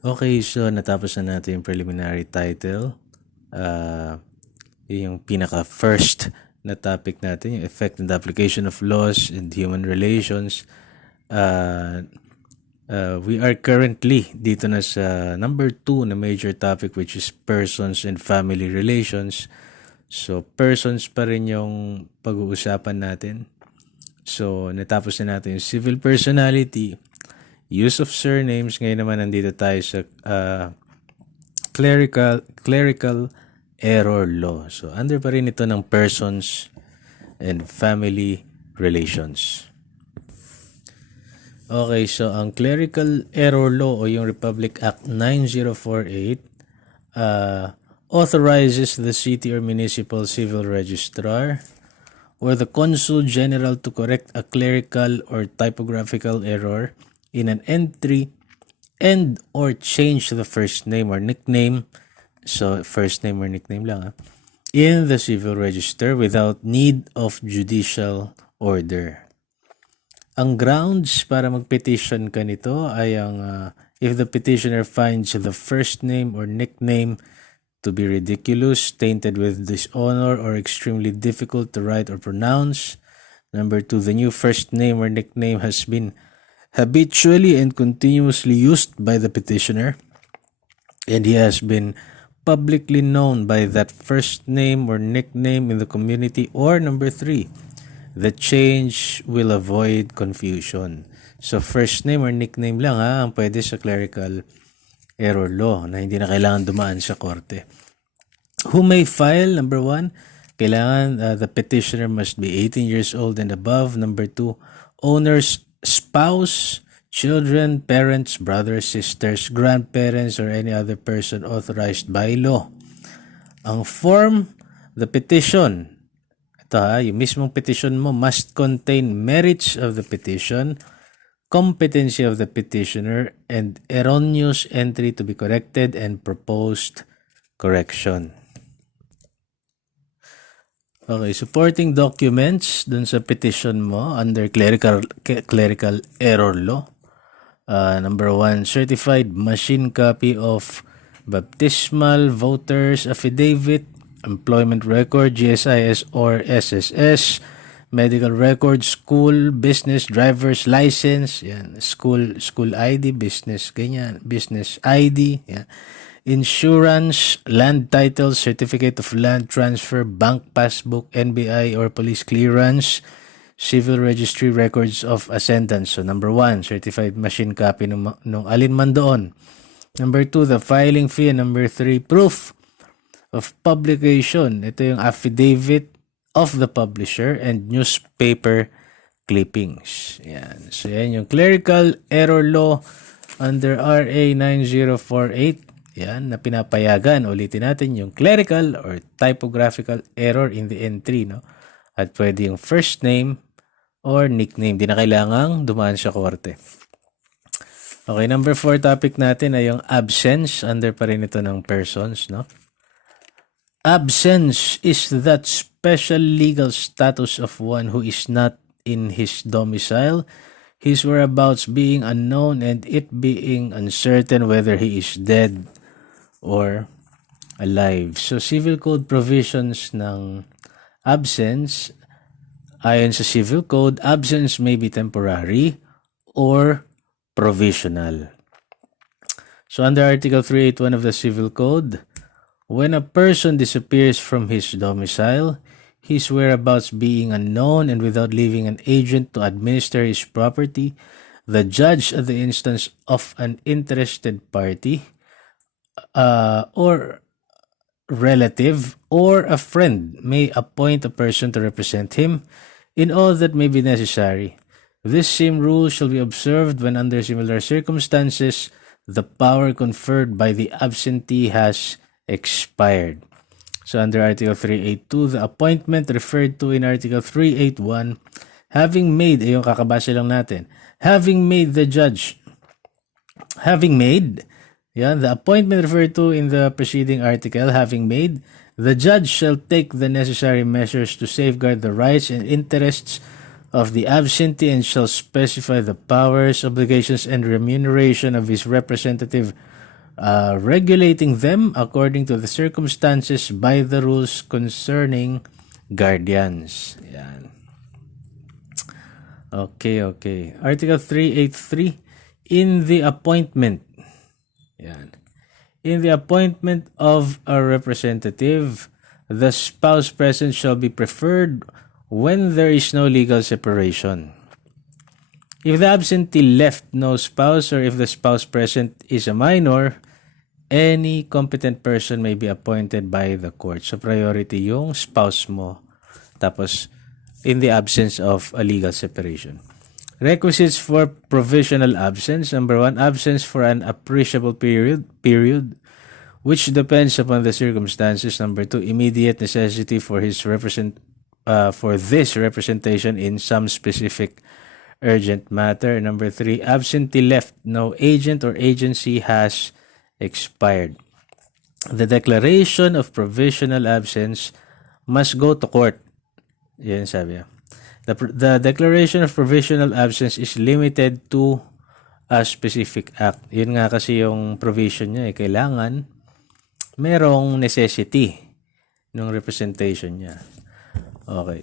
Okay, so natapos na natin yung preliminary title. Yung pinaka-first na topic natin, yung effect and application of laws in human relations. We are currently dito na sa number 2 na major topic, which is persons and family relations. So, persons pa rin yung pag-uusapan natin. So, natapos na natin yung civil personality, use of surnames. Ngayon naman nandito tayo sa clerical error law. So, under pa rin ito ng persons and family relations. Okay, so ang clerical error law o yung Republic Act 9048 authorizes the city or municipal civil registrar or the consul general to correct a clerical or typographical error in an entry and or change the first name or nickname, so first name or nickname lang in the civil register without need of judicial order. Ang grounds para mag-petition ka nito ay ang if the petitioner finds the first name or nickname to be ridiculous, tainted with dishonor, or extremely difficult to write or pronounce. Number 2, the new first name or nickname has been habitually and continuously used by the petitioner, and he has been publicly known by that first name or nickname in the community. Or number 3, the change will avoid confusion. So, first name or nickname lang ang pwede sa clerical error law na hindi na kailangan dumaan sa korte. Who may file? Number 1, kailangan the petitioner must be 18 years old and above. Number 2, owner's spouse, children, parents, brothers, sisters, grandparents, or any other person authorized by law. Ang form, the petition, yung mismong petition mo must contain merits of the petition, competency of the petitioner, and erroneous entry to be corrected and proposed correction. Okay, supporting documents dun sa petition mo under clerical error law. Number 1, certified machine copy of baptismal voters affidavit, employment record, GSIS or SSS, medical record, school, business, driver's license, yan, school ID, business, ganyan, business ID, yan. Insurance, land title, certificate of land transfer, bank passbook, NBI or police clearance, civil registry records of ascendance. So number 1, certified machine copy nung alin man doon. Number 2, the filing fee. And number 3, proof of publication. Ito yung affidavit of the publisher and newspaper clippings. Yan. So yan yung clerical error law under RA 9048. Yan, na pinapayagan. Ulitin natin yung clerical or typographical error in the entry, no? At pwede yung first name or nickname. Di na kailangang dumaan sa korte. Okay, number 4 topic natin ay yung absence. Under pa rin ito ng persons, no? Absence is that special legal status of one who is not in his domicile, his whereabouts being unknown, and it being uncertain whether he is dead or alive. So, civil code provisions ng absence, ayon sa civil code, absence may be temporary or provisional. So, under Article 381 of the Civil Code, when a person disappears from his domicile, his whereabouts being unknown and without leaving an agent to administer his property, the judge at the instance of an interested party or relative or a friend may appoint a person to represent him in all that may be necessary. This same rule shall be observed when under similar circumstances the power conferred by the absentee has expired. So under Article 382, the appointment referred to in Article 381, having made, yung kakabasa lang natin, having made the appointment referred to in the preceding article, having made, the judge shall take the necessary measures to safeguard the rights and interests of the absentee and shall specify the powers, obligations, and remuneration of his representative regulating them according to the circumstances by the rules concerning guardians. Yan. Okay. Article 383, in the appointment. Yan. In the appointment of a representative, the spouse present shall be preferred when there is no legal separation. If the absentee left no spouse, or if the spouse present is a minor, any competent person may be appointed by the court. So priority yung spouse mo. Tapos, in the absence of a legal separation. Requisites for provisional absence. Number 1, absence for an appreciable period, which depends upon the circumstances. Number 2, immediate necessity for this representation in some specific urgent matter. Number 3, absentee left no agent or agency has expired. The declaration of provisional absence must go to court. Yan sabi niya. The declaration of provisional absence is limited to a specific act. Yun nga kasi yung provision niya. Kailangan merong necessity ng representation niya. Okay.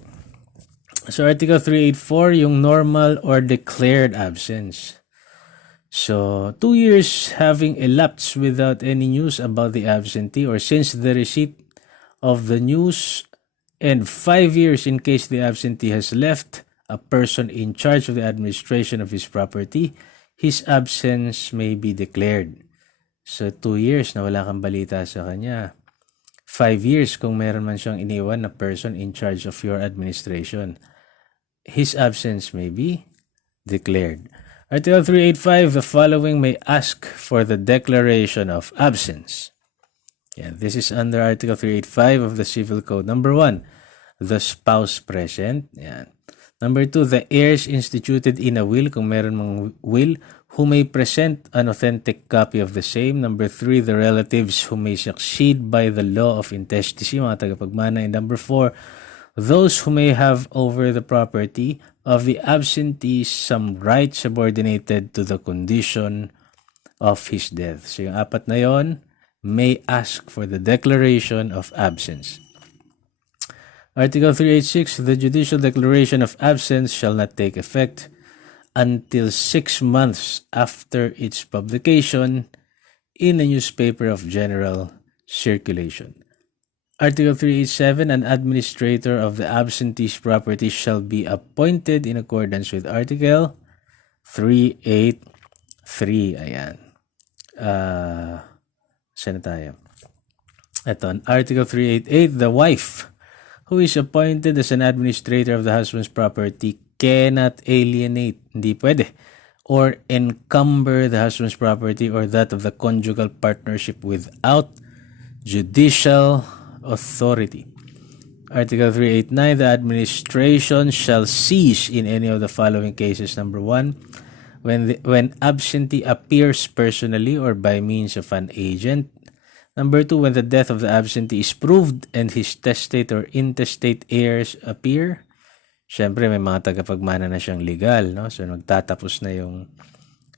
So, Article 384, yung normal or declared absence. So, 2 years having elapsed without any news about the absentee or since the receipt of the news, and 5 years in case the absentee has left a person in charge of the administration of his property, his absence may be declared. So, 2 years na wala kang balita sa kanya. 5 years kung meron man siyang iniwan na person in charge of your administration. His absence may be declared. Article 385, the following may ask for the declaration of absence. Yeah, this is under Article 385 of the Civil Code. Number 1, the spouse present. Yeah. Number 2, the heirs instituted in a will, kung meron mang will, who may present an authentic copy of the same. Number 3, the relatives who may succeed by the law of intestacy, mga tagapagmana. And number 4, those who may have over the property of the absentee some right subordinated to the condition of his death. So yung apat na yon may ask for the declaration of absence. Article 386, the judicial declaration of absence shall not take effect until 6 months after its publication in a newspaper of general circulation. Article 387, an administrator of the absentee's property shall be appointed in accordance with Article 383. Ayan. Saan na tayo? Ito, Article 388, the wife who is appointed as an administrator of the husband's property cannot alienate, hindi pwede, or encumber the husband's property or that of the conjugal partnership without judicial authority. Article 389, the administration shall cease in any of the following cases. Number 1, when absentee appears personally or by means of an agent. Number 2, when the death of the absentee is proved and his testate or intestate heirs appear. Siyempre, may mga tagapagmana na siyang legal, no? So, nagtatapos na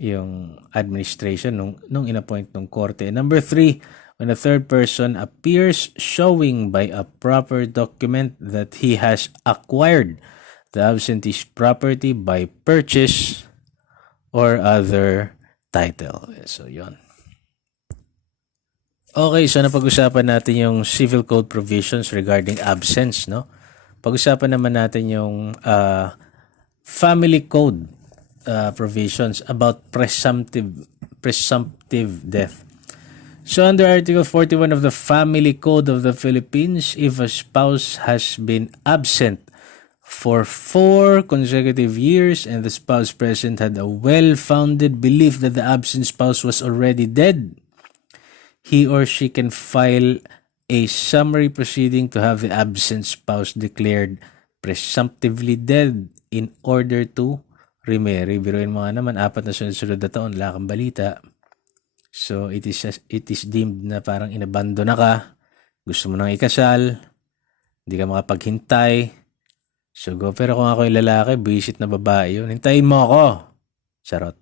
yung administration nung inappoint ng korte. Number 3, when a third person appears showing by a proper document that he has acquired the absentee's property by purchase or other title. So, yon. Okay, so napag-usapan natin yung civil code provisions regarding absence, no? Pag-usapan naman natin yung family code provisions about presumptive death. So under Article 41 of the Family Code of the Philippines, if a spouse has been absent for 4 consecutive years and the spouse present had a well-founded belief that the absent spouse was already dead, he or she can file a summary proceeding to have the absent spouse declared presumptively dead in order to remarry. Biruin mo nga naman, 4 na sunod-sunod na taon, wala kang balita. So, it is deemed na parang inabando na ka, gusto mo nang ikasal, hindi ka makapaghintay. So, go. Pero kung ako yung lalaki, visit na babae yun, hintayin mo ako. Charot.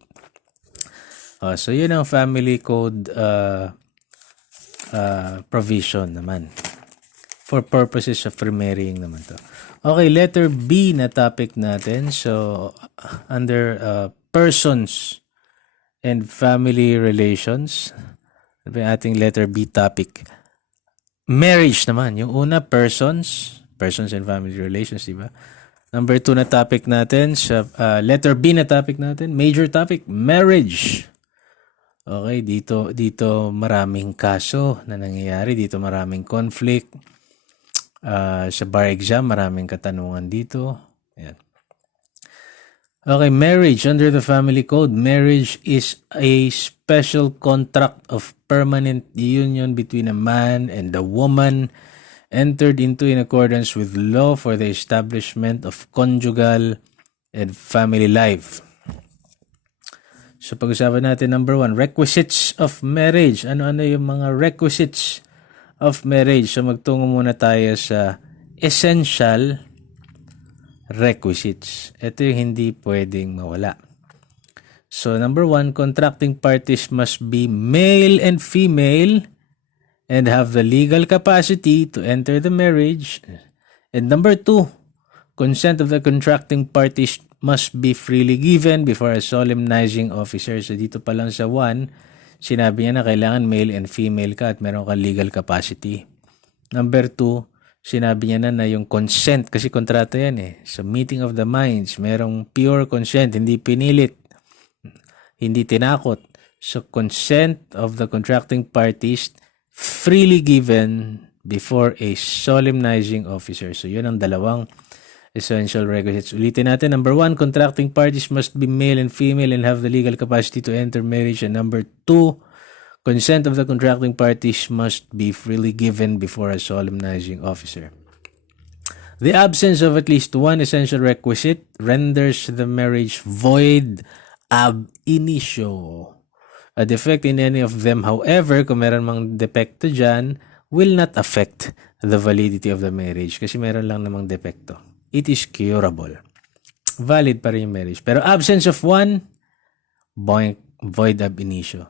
So yun ang family code provision naman. For purposes of remarrying naman to. Okay, letter B na topic natin. So, under persons and family relations, ano ba yung ating letter B topic? Marriage naman. Yung una, persons and family relations, di ba? Number 2 na topic natin, sa letter B na topic natin, major topic, marriage. Okay, dito maraming kaso na nangyayari, dito maraming conflict. Sa bar exam, maraming katanungan dito. Ayan. Okay, marriage under the family code. Marriage is a special contract of permanent union between a man and a woman entered into in accordance with law for the establishment of conjugal and family life. So pag-usapan natin number 1, requisites of marriage. Ano-ano yung mga requisites of marriage? So magtungo muna tayo sa essential requisites. Ito yung hindi pwedeng mawala. So number 1, contracting parties must be male and female and have the legal capacity to enter the marriage. And number 2, consent of the contracting parties must be freely given before a solemnizing officer. So dito pa lang sa 1, sinabi niya na kailangan male and female ka at meron kang legal capacity. Number 2, sinabi niya na yung consent, kasi kontrata yan eh. So meeting of the minds, merong pure consent, hindi pinilit, hindi tinakot. So consent of the contracting parties freely given before a solemnizing officer. So yun ang dalawang essential requisites. Ulitin natin. Number 1, contracting parties must be male and female and have the legal capacity to enter marriage. And number 2, consent of the contracting parties must be freely given before a solemnizing officer. The absence of at least one essential requisite renders the marriage void ab initio. A defect in any of them, however, kung meron mang depekto dyan, will not affect the validity of the marriage kasi meron lang namang depekto. It is curable. Valid pa rin yung marriage. Pero absence of one, void ab initio.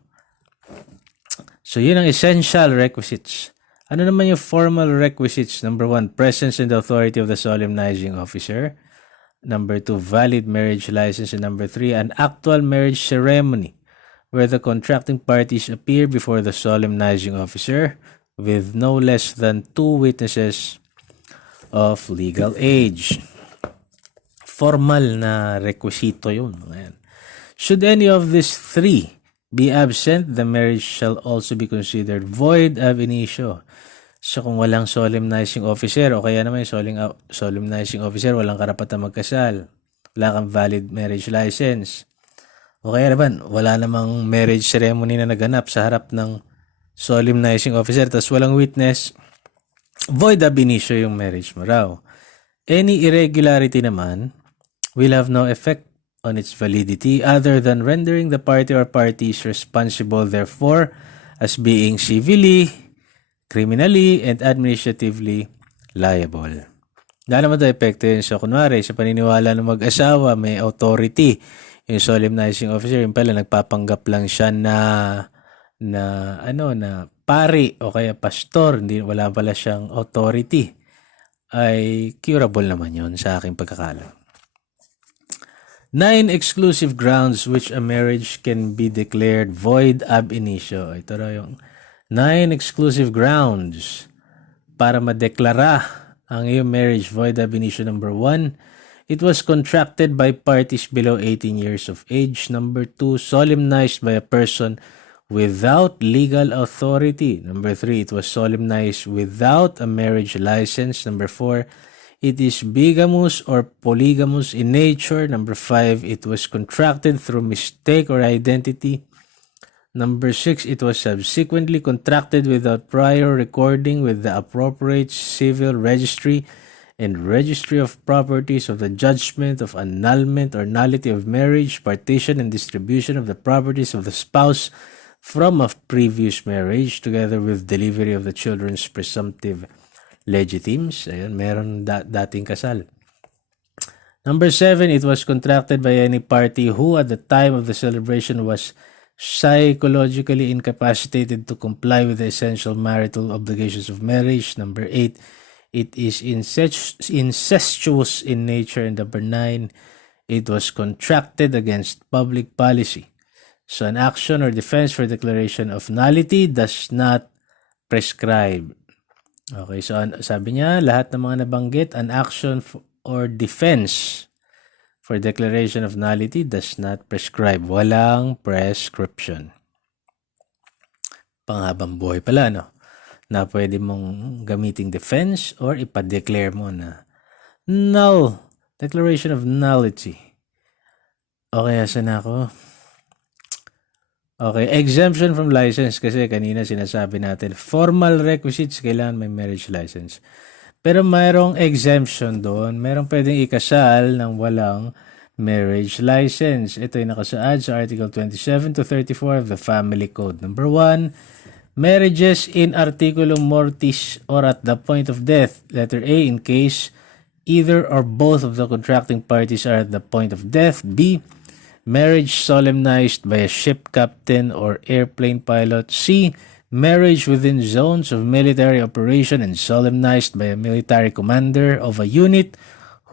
So, yun ang essential requisites. Ano naman yung formal requisites? Number 1, presence and authority of the solemnizing officer. Number 2, valid marriage license. And number 3, an actual marriage ceremony where the contracting parties appear before the solemnizing officer with no less than 2 witnesses of legal age. Formal na requisito yun. Ayan. Should any of these 3 be absent, the marriage shall also be considered void ab initio. So kung walang solemnizing officer o kaya naman yung solemnizing officer, walang karapatan magkasal, wala kang valid marriage license, o kaya naman wala namang marriage ceremony na naganap sa harap ng solemnizing officer tas walang witness, void ab initio yung marriage mo raw. Any irregularity naman will have no effect on its validity other than rendering the party or parties responsible therefore as being civilly, criminally, and administratively liable. Wala naman ito epekto yun. So, kunwari, sa paniniwala ng mag-asawa, may authority. Yung solemnizing officer, yung pala, nagpapanggap lang siya na pari o kaya pastor, wala pala siyang authority, ay curable naman yun sa aking pagkakaalam. 9 exclusive grounds which a marriage can be declared void ab initio. Ito raw yung 9 exclusive grounds para madeklara ang iyong marriage void ab initio. Number 1, it was contracted by parties below 18 years of age. Number 2, solemnized by a person without legal authority. Number 3, it was solemnized without a marriage license. Number 4, it is bigamous or polygamous in nature. Number 5, it was contracted through mistake or identity. Number 6, it was subsequently contracted without prior recording with the appropriate civil registry and registry of properties of the judgment of annulment or nullity of marriage, partition, and distribution of the properties of the spouse from a previous marriage, together with delivery of the children's presumptive legitimes. Ayun, meron dating kasal. Number 7, it was contracted by any party who at the time of the celebration was psychologically incapacitated to comply with the essential marital obligations of marriage. Number 8, it is incestuous in nature. And number 9, it was contracted against public policy. So an action or defense for declaration of nullity does not prescribe. Okay, so sabi niya, lahat ng mga nabanggit, an action or defense for declaration of nullity does not prescribe. Walang prescription. Panghabang buhay pala, no? Na pwede mong gamiting defense or ipa-declare mo na null. Declaration of nullity. Okay, asan ako? Okay, exemption from license kasi kanina sinasabi natin formal requisites kailangan may marriage license. Pero mayroong exemption doon. Mayroong pwedeng ikasal ng walang marriage license. Ito ay nakasaad sa Article 27 to 34 of the Family Code. Number 1, marriages in articulum mortis or at the point of death. Letter A, in case either or both of the contracting parties are at the point of death. B, marriage solemnized by a ship captain or airplane pilot. C, marriage within zones of military operation and solemnized by a military commander of a unit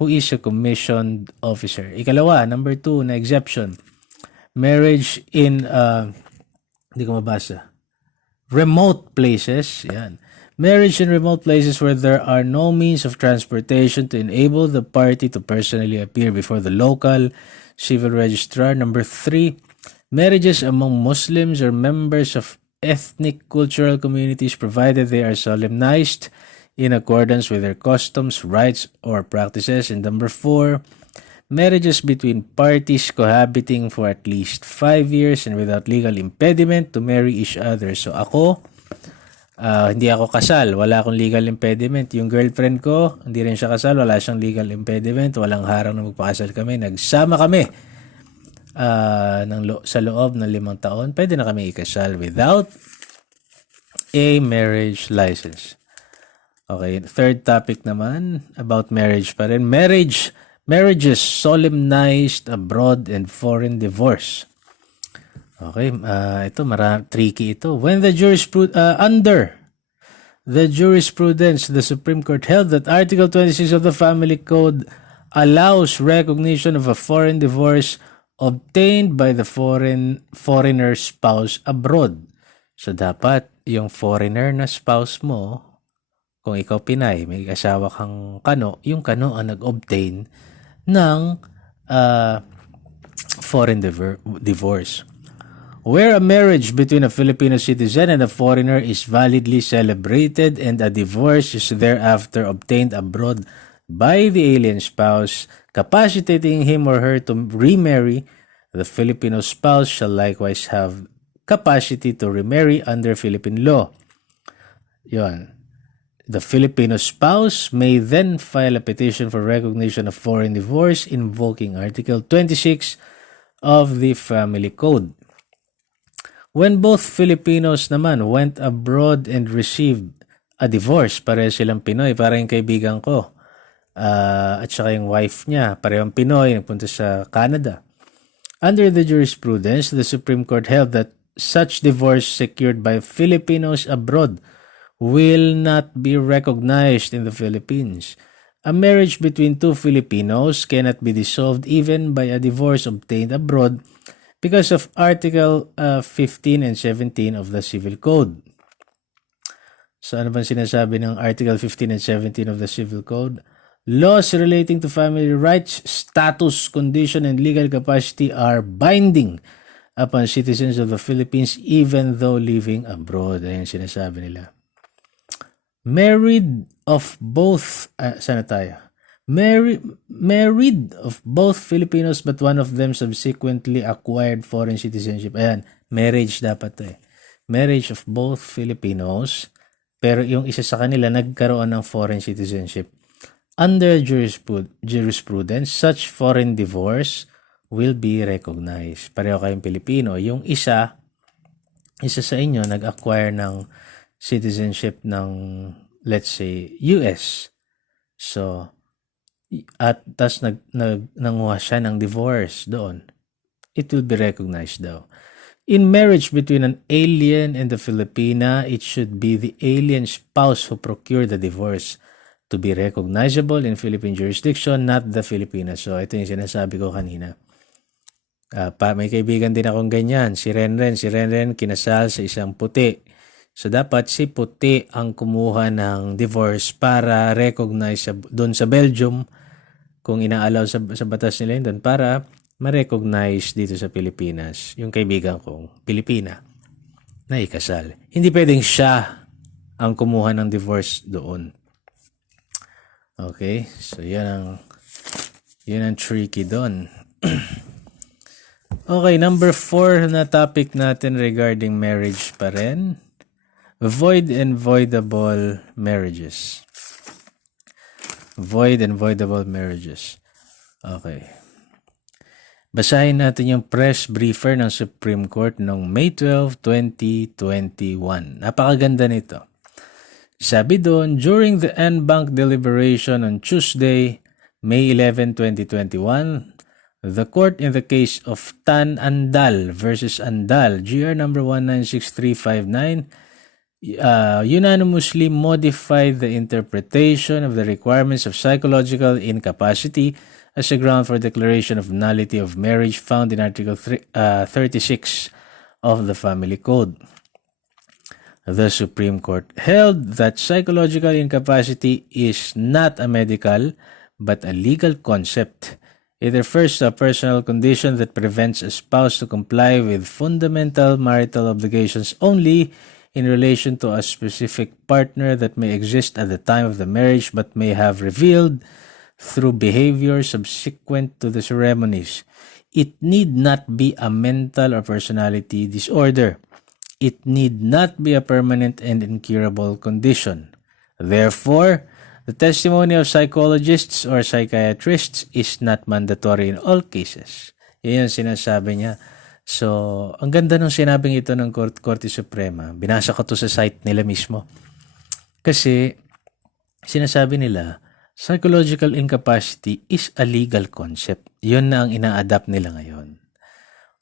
who is a commissioned officer. Ikalawa, number 2 na exception. Marriage in, hindi ko mabasa. Remote places. Yan. Marriage in remote places where there are no means of transportation to enable the party to personally appear before the local civil registrar. Number 3, marriages among Muslims or members of ethnic cultural communities provided they are solemnized in accordance with their customs, rights, or practices. And number 4, marriages between parties cohabiting for at least 5 years and without legal impediment to marry each other. So ako, hindi ako kasal, wala akong legal impediment. Yung girlfriend ko, hindi rin siya kasal, wala siyang legal impediment, walang harang na magpakasal kami. Nagsama kami sa loob ng 5 taon, pwede na kami ikasal without a marriage license. Okay, third topic naman about marriage pa rin. Marriages solemnized abroad and foreign divorce. Okay, ito tricky ito. When the under the jurisprudence, the Supreme Court held that Article 26 of the Family Code allows recognition of a foreign divorce obtained by the foreigner spouse abroad. So dapat yung foreigner na spouse mo, kung ikaw Pinay, may asawa kang Kano, yung Kano ang nag-obtain ng foreign divorce. Where a marriage between a Filipino citizen and a foreigner is validly celebrated and a divorce is thereafter obtained abroad by the alien spouse, capacitating him or her to remarry, the Filipino spouse shall likewise have capacity to remarry under Philippine law. Yun. The Filipino spouse may then file a petition for recognition of foreign divorce invoking Article 26 of the Family Code. When both Filipinos naman went abroad and received a divorce, pareho silang Pinoy, parang yung kaibigan ko, at saka yung wife niya, parehong Pinoy, nagpunta sa Canada. Under the jurisprudence, the Supreme Court held that such divorce secured by Filipinos abroad will not be recognized in the Philippines. A marriage between two Filipinos cannot be dissolved even by a divorce obtained abroad because of Article 15 and 17 of the Civil Code. So ano bang sinasabi ng Article 15 and 17 of the Civil Code? Laws relating to family rights, status, condition, and legal capacity are binding upon citizens of the Philippines even though living abroad. Ayan sinasabi nila. Married of both Filipinos but one of them subsequently acquired foreign citizenship. Ayan, marriage dapat to eh. Marriage of both Filipinos pero yung isa sa kanila nagkaroon ng foreign citizenship. Under jurisprudence, such foreign divorce will be recognized. Pareho kayong Pilipino. Yung isa sa inyo nag-acquire ng citizenship ng, let's say, US. So, at tas nanguha siya ng divorce doon. It will be recognized daw. In marriage between an alien and a Filipina, it should be the alien spouse who procured the divorce to be recognizable in Philippine jurisdiction, not the Filipina. So, ito yung sinasabi ko kanina. May kaibigan din akong ganyan, si Renren. Si Renren kinasal sa isang puti. So, dapat si puti ang kumuha ng divorce para recognize doon sa Belgium, kung inaalaw sa batas nila yun doon, para ma-recognize dito sa Pilipinas yung kaibigan kong Pilipina na ikasal. Hindi pwedeng siya ang kumuha ng divorce doon. Okay? So, yan ang tricky doon. Okay, number 4 na topic natin regarding marriage pa rin. Void and voidable marriages. Void and voidable marriages. Okay. Basahin natin yung press briefer ng Supreme Court noong May 12, 2021. Napakaganda nito. Sabi doon, during the en banc deliberation on Tuesday, May 11, 2021, the court in the case of Tan Andal versus Andal, GR number 196359, unanimously modified the interpretation of the requirements of psychological incapacity as a ground for declaration of nullity of marriage found in Article 36 of the Family Code. The Supreme Court held that psychological incapacity is not a medical but a legal concept. It refers to a personal condition that prevents a spouse to comply with fundamental marital obligations only in relation to a specific partner that may exist at the time of the marriage but may have revealed through behavior subsequent to the ceremonies. It need not be a mental or personality disorder. It need not be a permanent and incurable condition. Therefore, the testimony of psychologists or psychiatrists is not mandatory in all cases. Yan yung sinasabi niya. So, ang ganda nung sinabing ito ng Korte Suprema. Binasa ko to sa site nila mismo. Kasi, sinasabi nila, psychological incapacity is a legal concept. Yun na ang ina-adapt nila ngayon.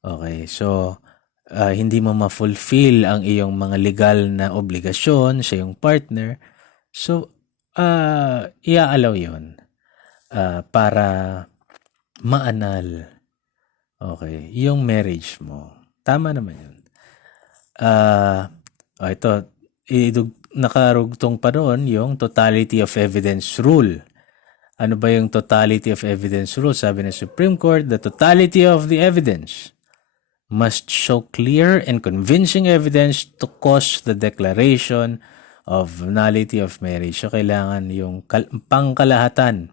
Okay, so hindi mo ma-fulfill ang iyong mga legal na obligasyon sa iyong partner. So, i-allow yun para maanal. Okay, yung marriage mo. Tama naman yun. Ito, nakarugtong pa doon yung totality of evidence rule. Ano ba yung totality of evidence rule? Sabi ng Supreme Court, the totality of the evidence must show clear and convincing evidence to cause the declaration of nullity of marriage. So, kailangan yung pangkalahatan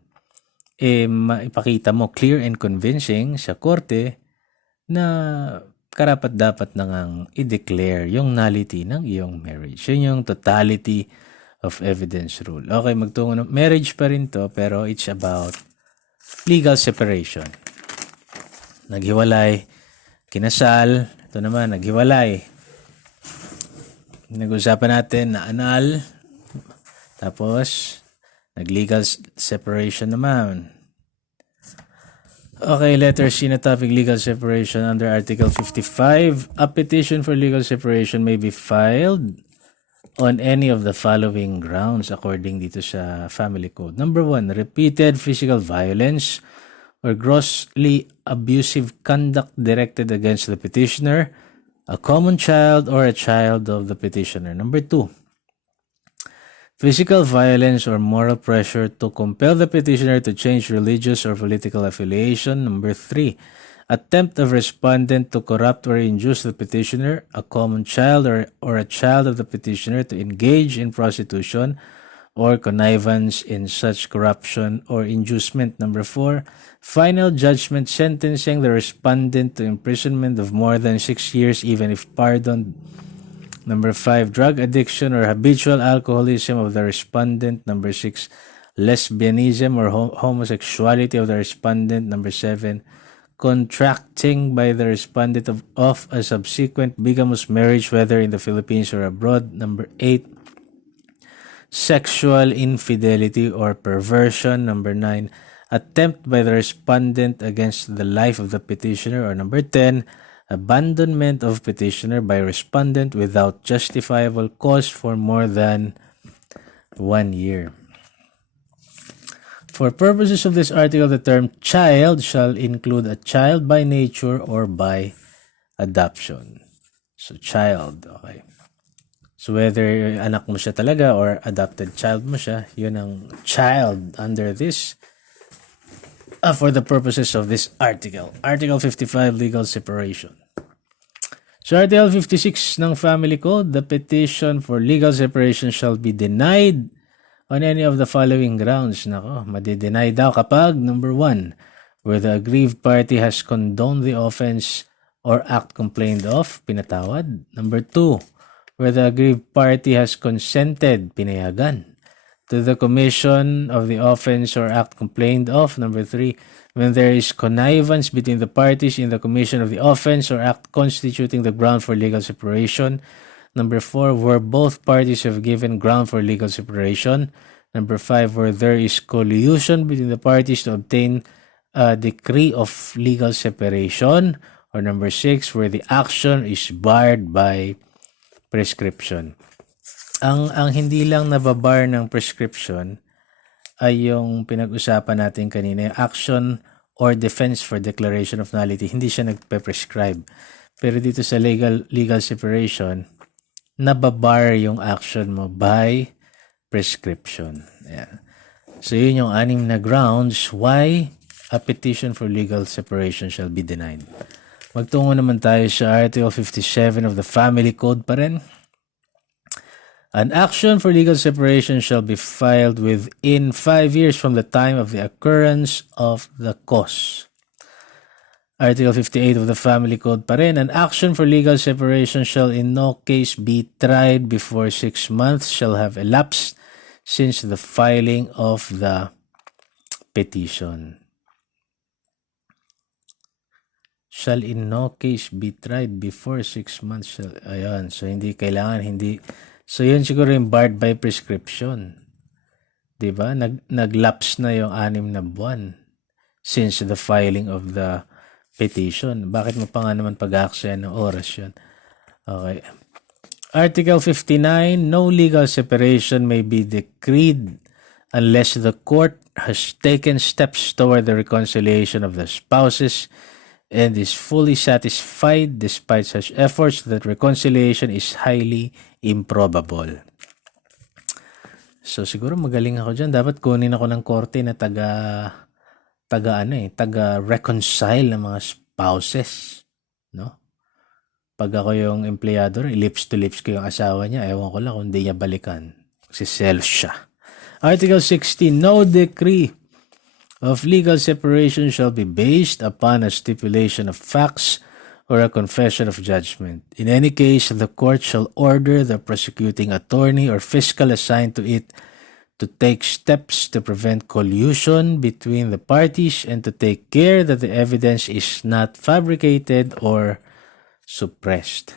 maipakita mo clear and convincing sa korte na karapat-dapat na ngang i-declare yung nullity ng iyong marriage. Yun yung totality of evidence rule. Okay, magtungo ng marriage pa rin to, pero it's about legal separation. Naghiwalay, kinasal, ito naman, naghiwalay. Nag-usapan natin na anal, tapos nag-legal separation naman. Okay, letter C na topic, legal separation. Under Article 55, a petition for legal separation may be filed on any of the following grounds according dito sa Family Code. Number 1, repeated physical violence or grossly abusive conduct directed against the petitioner, a common child, or a child of the petitioner. Number 2, physical violence or moral pressure to compel the petitioner to change religious or political affiliation. Number 3, attempt of respondent to corrupt or induce the petitioner, a common child, or a child of the petitioner to engage in prostitution or connivance in such corruption or inducement. Number 4, final judgment sentencing the respondent to imprisonment of more than 6 years even if pardoned. Number 5, drug addiction or habitual alcoholism of the respondent. Number 6, lesbianism or homosexuality of the respondent. Number 7, contracting by the respondent of a subsequent bigamous marriage, whether in the Philippines or abroad. Number 8, sexual infidelity or perversion. Number 9, attempt by the respondent against the life of the petitioner. Or number 10, abandonment of petitioner by respondent without justifiable cause for more than 1 year. For purposes of this article, the term child shall include a child by nature or by adoption. So, child, okay. So, whether anak mo siya talaga or adopted child mo siya, yun ang child under this for the purposes of this article. Article 55, legal separation. So, Article 56 ng Family Code, the petition for legal separation shall be denied on any of the following grounds. Nako, madi-deny daw kapag, number 1, where the aggrieved party has condoned the offense or act complained of, pinatawad. Number 2, where the aggrieved party has consented, pinayagan, to the commission of the offense or act complained of. Number 3, when there is connivance between the parties in the commission of the offense or act constituting the ground for legal separation. Number 4, where both parties have given ground for legal separation. Number 5, where there is collusion between the parties to obtain a decree of legal separation. Or number 6, where the action is barred by prescription. Ang hindi lang nababar ng prescription ay yung pinag-usapan natin kanina, yung action or defense for declaration of nullity. Hindi siya nagpe-prescribe. Pero dito sa legal separation, nababar yung action mo by prescription. Yeah. So yun yung 6 na grounds why a petition for legal separation shall be denied. Magtungo naman tayo sa Article 57 of the Family Code pa rin. An action for legal separation shall be filed within 5 years from the time of the occurrence of the cause. Article 58 of the Family Code pa rin. An action for legal separation shall in no case be tried before 6 months shall have elapsed since the filing of the petition. Shall in no case be tried before 6 months. Ayan. So, hindi kailangan, hindi. So, yun siguro yung barred by prescription. Diba? Nag-lapse na yung 6 na buwan since the filing of the petition. Bakit mo pa nga naman pag-aksaya ng oras yun? Okay. Article 59, no legal separation may be decreed unless the court has taken steps toward the reconciliation of the spouses and is fully satisfied despite such efforts that reconciliation is highly improbable. So siguro magaling ako dyan. Dapat kunin ako ng korte na taga-reconcile ng mga spouses. No? Pag ako yung empleyado, lips to lips ko yung asawa niya, ewan ko lang kung hindi niya balikan. Kasi selos siya. Article 60, no decree of legal separation shall be based upon a stipulation of facts or a confession of judgment. In any case, the court shall order the prosecuting attorney or fiscal assigned to it to take steps to prevent collusion between the parties and to take care that the evidence is not fabricated or suppressed.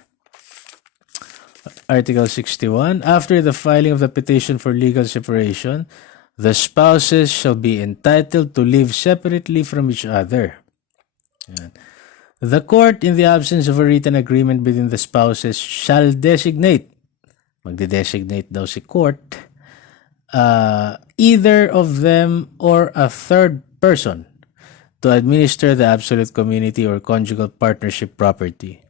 Article 61, after the filing of the petition for legal separation, the spouses shall be entitled to live separately from each other. The court, in the absence of a written agreement between the spouses, shall designate, magde-designate daw si court, either of them or a third person to administer the absolute community or conjugal partnership property.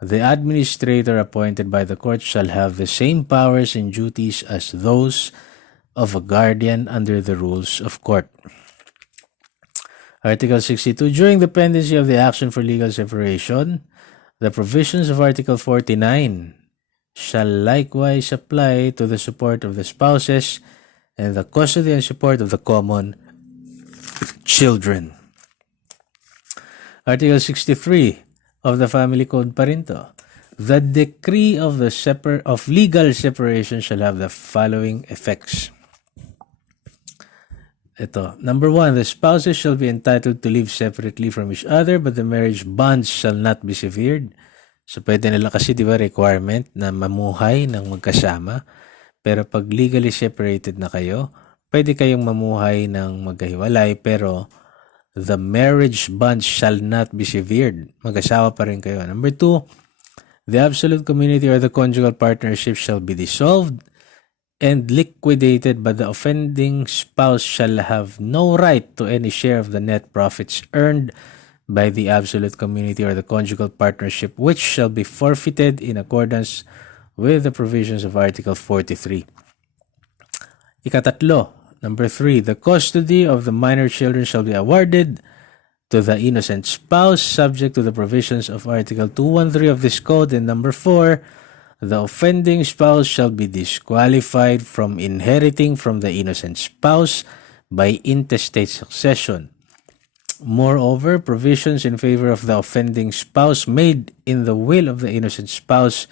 The administrator appointed by the court shall have the same powers and duties as those of a guardian under the rules of court. Article 62. During the pendency of the action for legal separation, the provisions of Article 49 shall likewise apply to the support of the spouses and the custody and support of the common children. Article 63 of the Family Code pa rin to. The decree of legal separation shall have the following effects. Ito. Number 1, the spouses shall be entitled to live separately from each other, but the marriage bonds shall not be severed. So, pwede nila kasi, di ba, requirement na mamuhay ng magkasama. Pero pag legally separated na kayo, pwede kayong mamuhay ng magkahiwalay, pero the marriage bond shall not be severed. Mag-asawa pa rin kayo. Number 2, the absolute community or the conjugal partnership shall be dissolved and liquidated, but the offending spouse shall have no right to any share of the net profits earned by the absolute community or the conjugal partnership, which shall be forfeited in accordance with the provisions of Article 43. Ikatatlo, number 3, the custody of the minor children shall be awarded to the innocent spouse, subject to the provisions of Article 213 of this code. And number 4, the offending spouse shall be disqualified from inheriting from the innocent spouse by intestate succession. Moreover, provisions in favor of the offending spouse made in the will of the innocent spouse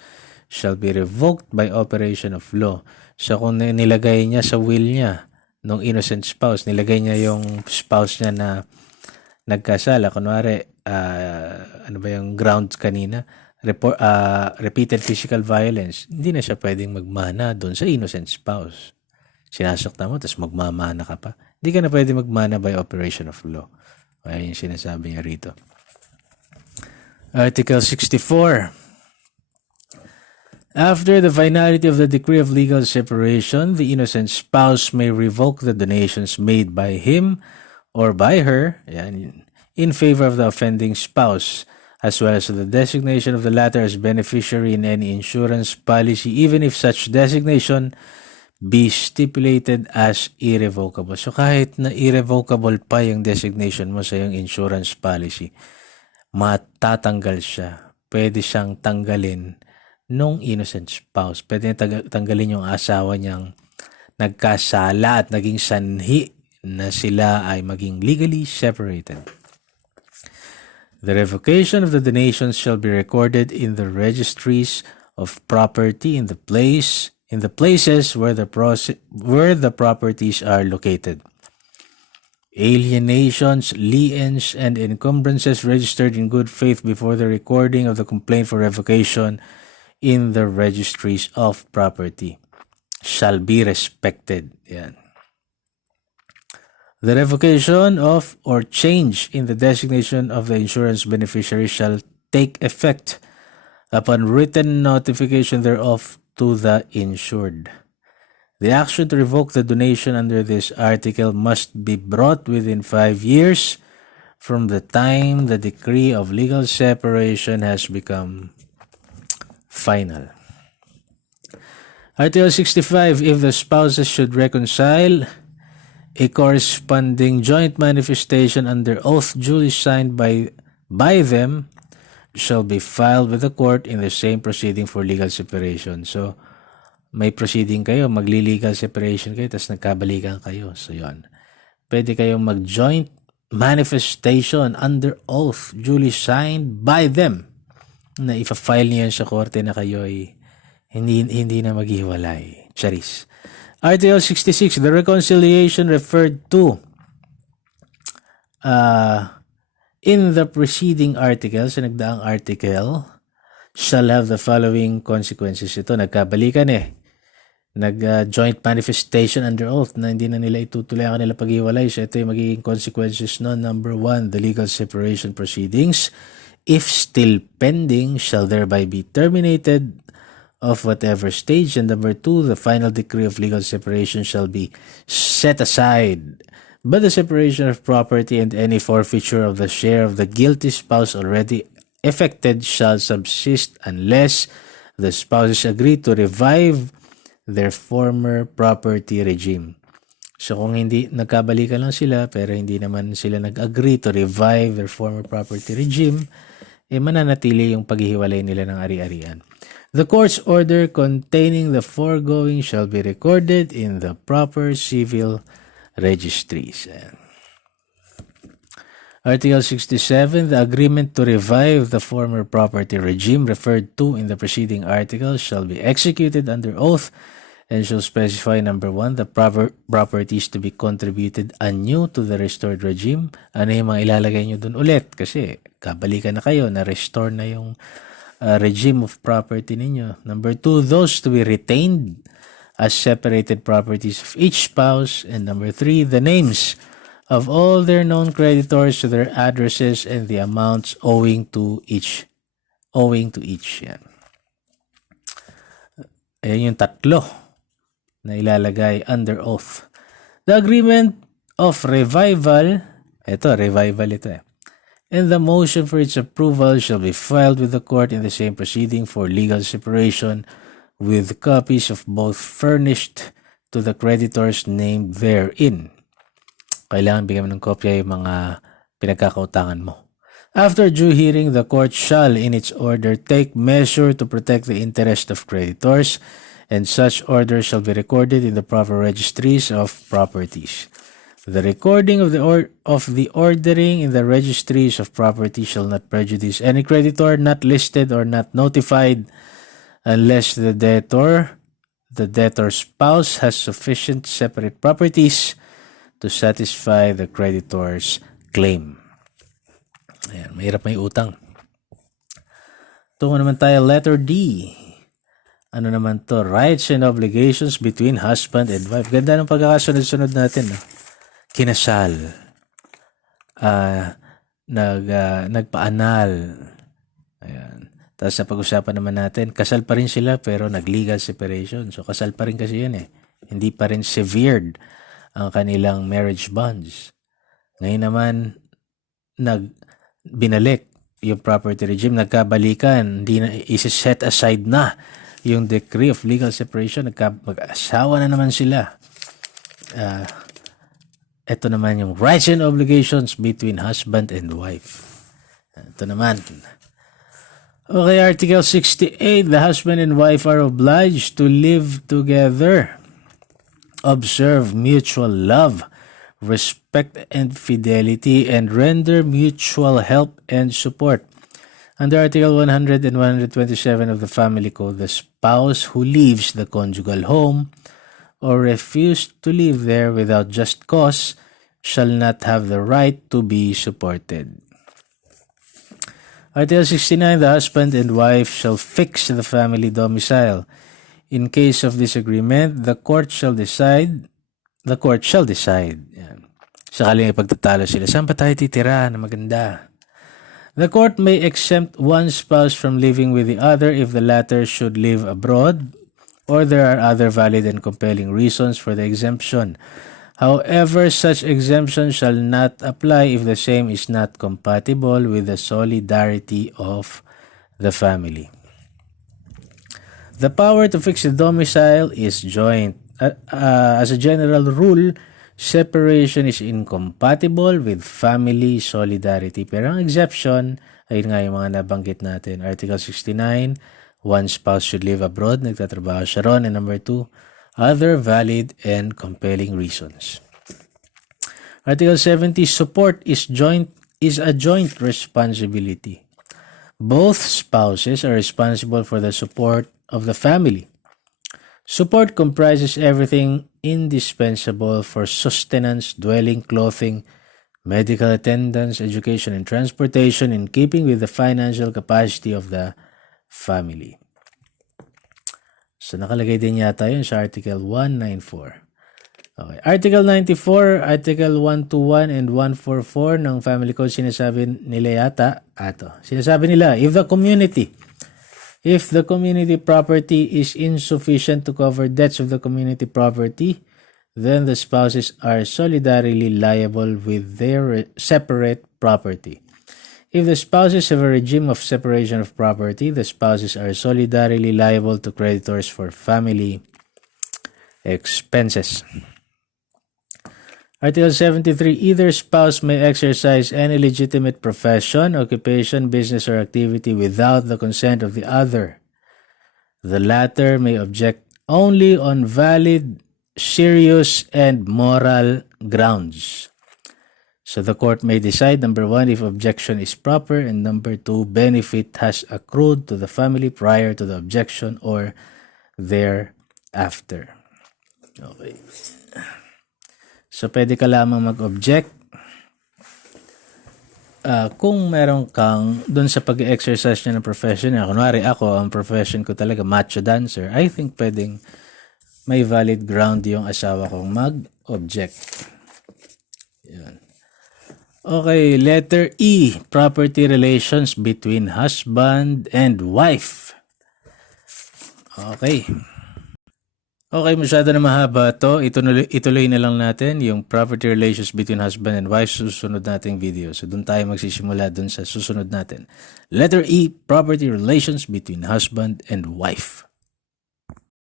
shall be revoked by operation of law. So kung nilagay niya sa will niya ng innocent spouse, nilagay niya yung spouse niya na nagkasala, kunwari, ano ba yung grounds kanina? Repeated physical violence, hindi na siya pwedeng magmana doon sa innocent spouse. Sinasaktan mo, tapos magmamana ka pa. Hindi ka na pwedeng magmana by operation of law. Kaya yung sinasabi niya rito. Article 64. After the finality of the decree of legal separation, the innocent spouse may revoke the donations made by him or by her in favor of the offending spouse, as well as the designation of the latter as beneficiary in any insurance policy, even if such designation be stipulated as irrevocable. So kahit na irrevocable pa yung designation mo sa yung insurance policy, matatanggal siya. Pwede siyang tanggalin nung innocent spouse. Pwede niya tanggalin yung asawa niyang nagkasala at naging sanhi na sila ay maging legally separated. The revocation of the donations shall be recorded in the registries of property in the places where the properties are located. Alienations, liens, and encumbrances registered in good faith before the recording of the complaint for revocation in the registries of property shall be respected. Yan. The revocation of or change in the designation of the insurance beneficiary shall take effect upon written notification thereof to the insured. The action to revoke the donation under this article must be brought within 5 years from the time the decree of legal separation has become final. Article 65. If the spouses should reconcile, a corresponding joint manifestation under oath duly signed by them shall be filed with the court in the same proceeding for legal separation. So, may proceeding kayo, magli-legal separation kayo, tapos nagkabalikan kayo. So, yun. Pwede kayong mag-joint manifestation under oath duly signed by them na ipa-file niyan sa korte na kayo ay hindi na maghiwalay. Charis. Article 66, the reconciliation referred to in the preceding article, sa nagdaang article, shall have the following consequences. Ito, nagkabalikan nag-joint manifestation under oath na hindi na nila itutuloy ang kanila paghiwalay. So ito yung magiging consequences no. Number 1, the legal separation proceedings, if still pending, shall thereby be terminated of whatever stage. And number 2, the final decree of legal separation shall be set aside, but the separation of property and any forfeiture of the share of the guilty spouse already effected shall subsist unless the spouses agree to revive their former property regime. So kung hindi nagkabalikan lang sila pero hindi naman sila nag-agree to revive their former property regime, mananatili yung paghihiwalay nila ng ari-arian. The court's order containing the foregoing shall be recorded in the proper civil registries. Article 67, the agreement to revive the former property regime referred to in the preceding article shall be executed under oath and shall specify, number 1, the properties to be contributed anew to the restored regime. Ano yung mga ilalagay nyo dun ulit? Kasi kabalikan na kayo, na-restore na yung regime of property ninyo. Number 2, those to be retained as separated properties of each spouse. And number 3, the names of all their known creditors to their addresses and the amounts owing to each. Yan. Ayan yung tatlo na ilalagay under oath. The agreement of revival, revival ito and the motion for its approval shall be filed with the court in the same proceeding for legal separation, with copies of both furnished to the creditors named therein. Kailangan bigyan mo ng kopya yung mga pinagkakautangan mo. After due hearing, the court shall, in its order, take measure to protect the interest of creditors, and such order shall be recorded in the proper registries of properties. The recording of the ordering in the registries of property shall not prejudice any creditor not listed or not notified, unless the debtor's spouse has sufficient separate properties to satisfy the creditor's claim. Ayan, mahirap may utang. Tungo naman tayo, letter D. Ano naman to? Rights and obligations between husband and wife. Ganda ng pagkakasunod-sunod natin. No? Kinasal. Nagpaanal. Ayan. Tapos napag-usapan naman natin, kasal pa rin sila pero nag-legal separation. So kasal pa rin kasi yun Hindi pa rin severed ang kanilang marriage bonds. Ngayon naman, binalik yung property regime, nagkabalikan, hindi na isi-set aside na yung decree of legal separation, mag-asawa na naman sila. Ito naman yung rights and obligations between husband and wife. Ito naman. Okay, Article 68, the husband and wife are obliged to live together, observe mutual love, respect and fidelity, and render mutual help and support. Under Article 100 and 127 of the Family Code, the spouse who leaves the conjugal home or refuses to live there without just cause shall not have the right to be supported. Article 69, the husband and wife shall fix the family domicile. In case of disagreement, the court shall decide. Yan. Sakaling ipagtatalo sila, saan pa tayo titira na maganda? The court may exempt one spouse from living with the other if the latter should live abroad or there are other valid and compelling reasons for the exemption. However, such exemption shall not apply if the same is not compatible with the solidarity of the family. The power to fix the domicile is joint. As a general rule, separation is incompatible with family solidarity. Pero ang exception, ayun nga yung mga nabanggit natin. Article 69, one spouse should live abroad, nagtatrabaho siya ron. And number 2, other valid and compelling reasons. Article 70, support is a joint responsibility. Both spouses are responsible for the support of the family. Support comprises everything indispensable for sustenance, dwelling, clothing, medical attendance, education, and transportation in keeping with the financial capacity of the family. So, nakalagay din yata yun sa Article 194. Okay. Article 94, Article 121 and 144 ng Family Code, sinasabi nila yata, sinasabi nila, if the community property is insufficient to cover debts of the community property, then the spouses are solidarily liable with their separate property. If the spouses have a regime of separation of property, the spouses are solidarily liable to creditors for family expenses. Article 73, either spouse may exercise any legitimate profession, occupation, business, or activity without the consent of the other. The latter may object only on valid, serious, and moral grounds. So the court may decide, number 1, if objection is proper, and number 2, benefit has accrued to the family prior to the objection or thereafter. Okay. So, pwede ka lamang mag-object kung meron kang dun sa pag-exercise niya ng profession niya. Kunwari ako, ang profession ko talaga macho dancer. I think pwedeng may valid ground yung asawa kong mag-object. Yan. Okay, letter E, property relations between husband and wife. Okay. Okay, masyado na mahaba to. Ituloy na lang natin yung property relations between husband and wife sa susunod nating video. So, doon tayo magsisimula doon sa susunod natin. Letter E, property relations between husband and wife.